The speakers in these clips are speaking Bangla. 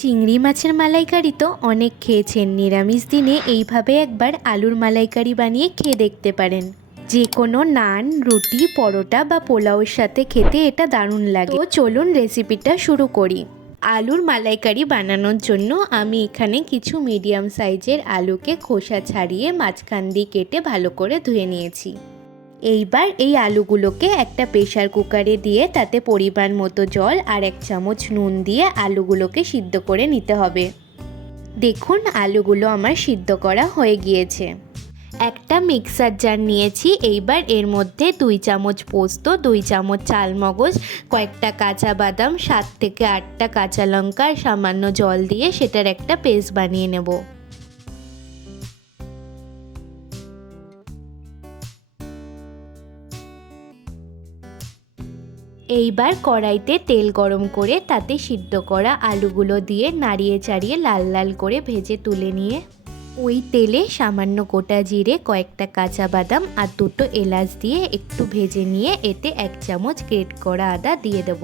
চিংড়ি মাছের মালাইকারি তো অনেক খেয়েছেন। নিরামিষ দিনে এইভাবে একবার আলুর মালাইকারি বানিয়ে খেয়ে দেখতে পারেন। যে কোনো নান, রুটি, পরোটা বা পোলাওয়ের সাথে খেতে এটা দারুণ লাগে। তো চলুন রেসিপিটা শুরু করি। আলুর মালাইকারি বানানোর জন্য আমি এখানে কিছু মিডিয়াম সাইজের আলুকে খোসা ছাড়িয়ে মাঝখান দিয়ে কেটে ভালো করে ধুয়ে নিয়েছি। এইবার এই আলুগুলোকে একটা প্রেসার কুকারে দিয়ে তাতে পরিমাণ মতো জল আর 1 চামচ নুন দিয়ে আলুগুলোকে সিদ্ধ করে নিতে হবে। দেখুন আলুগুলো আমার সিদ্ধ করা হয়ে গিয়েছে। একটা মিক্সার জার নিয়েছি। এইবার এর মধ্যে 2 চামচ পোস্ত, 2 চামচ চালমগজ, কয়েকটা কাঁচা বাদাম, 7 থেকে 8টা কাঁচা লঙ্কা আর সামান্য জল দিয়ে সেটার একটা পেস্ট বানিয়ে নেব। এইবার কড়াইতে তেল গরম করে তাতে সিদ্ধ করা আলুগুলো দিয়ে নাড়িয়ে চাড়িয়ে লাল লাল করে ভেজে তুলে নিয়ে ওই তেলে সামান্য গোটা জিরে, কয়েকটা কাঁচা বাদাম আর 2টো এলাচ দিয়ে একটু ভেজে নিয়ে এতে 1 চামচ গ্রেট করা আদা দিয়ে দেব।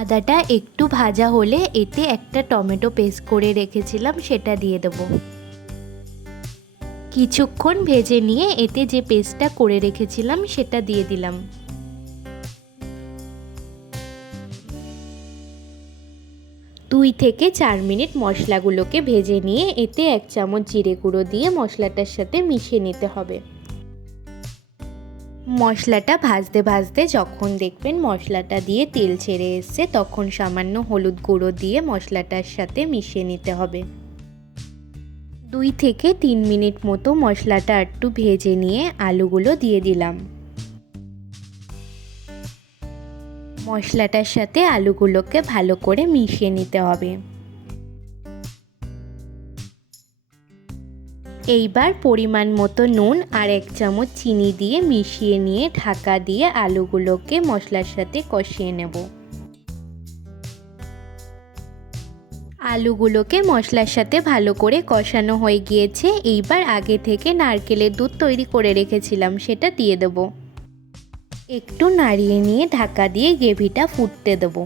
আদাটা একটু ভাজা হলে এতে একটা টমেটো পেস্ট করে রেখেছিলাম সেটা দিয়ে দেব। কিছুক্ষণ ভেজে নিয়ে এতে যে পেস্টটা করে রেখেছিলাম সেটা দিয়ে দিলাম। 2 থেকে 4 মিনিট মশলাগুলোকে ভেজে নিয়ে এতে 1 চামচ জিরে গুঁড়ো দিয়ে মশলাটার সাথে মিশিয়ে নিতে হবে। মশলাটা ভাজতে ভাজতে যখন দেখবেন মশলাটা দিয়ে তেল ছেড়ে এসছে তখন সামান্য হলুদ গুঁড়ো দিয়ে মশলাটার সাথে মিশিয়ে নিতে হবে। 2 থেকে 3 মিনিট মতো মশলাটা একটু ভেজে নিয়ে আলুগুলো দিয়ে দিলাম। মশলাটার সাথে আলুগুলোকে ভালো করে মিশিয়ে নিতে হবে। এইবার পরিমাণ মতো নুন আর 1 চামচ চিনি দিয়ে মিশিয়ে নিয়ে ঢাকা দিয়ে আলুগুলোকে মশলার সাথে কষিয়ে নেব। আলুগুলোকে মশলার সাথে ভালো করে কষানো হয়ে গিয়েছে। এইবার আগে থেকে নারকেলের দুধ তৈরি করে রেখেছিলাম সেটা দিয়ে দেব। একটু নাড়িয়ে নিয়ে ঢাকা দিয়ে গ্রেভিটা ফুটতে দেব।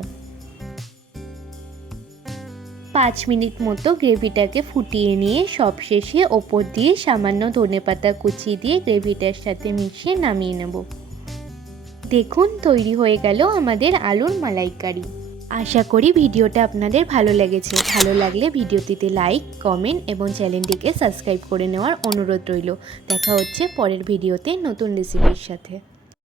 5 মিনিট মতো গ্রেভিটাকে ফুটিয়ে নিয়ে সবশেষে ওপর দিয়ে সামান্য ধনেপাতা কুচি দিয়ে গ্রেভিটার সাথে মিশিয়ে নামিয়ে নেব। দেখুন তৈরি হয়ে গেল আমাদের আলুর মালাইকারি। আশা করি ভিডিওটা আপনাদের ভালো লেগেছে। ভালো লাগলে ভিডিওটিতে লাইক, কমেন্ট এবং চ্যানেলটিকে সাবস্ক্রাইব করে নেওয়ার অনুরোধ রইল। দেখা হচ্ছে পরের ভিডিওতে নতুন রেসিপির সাথে।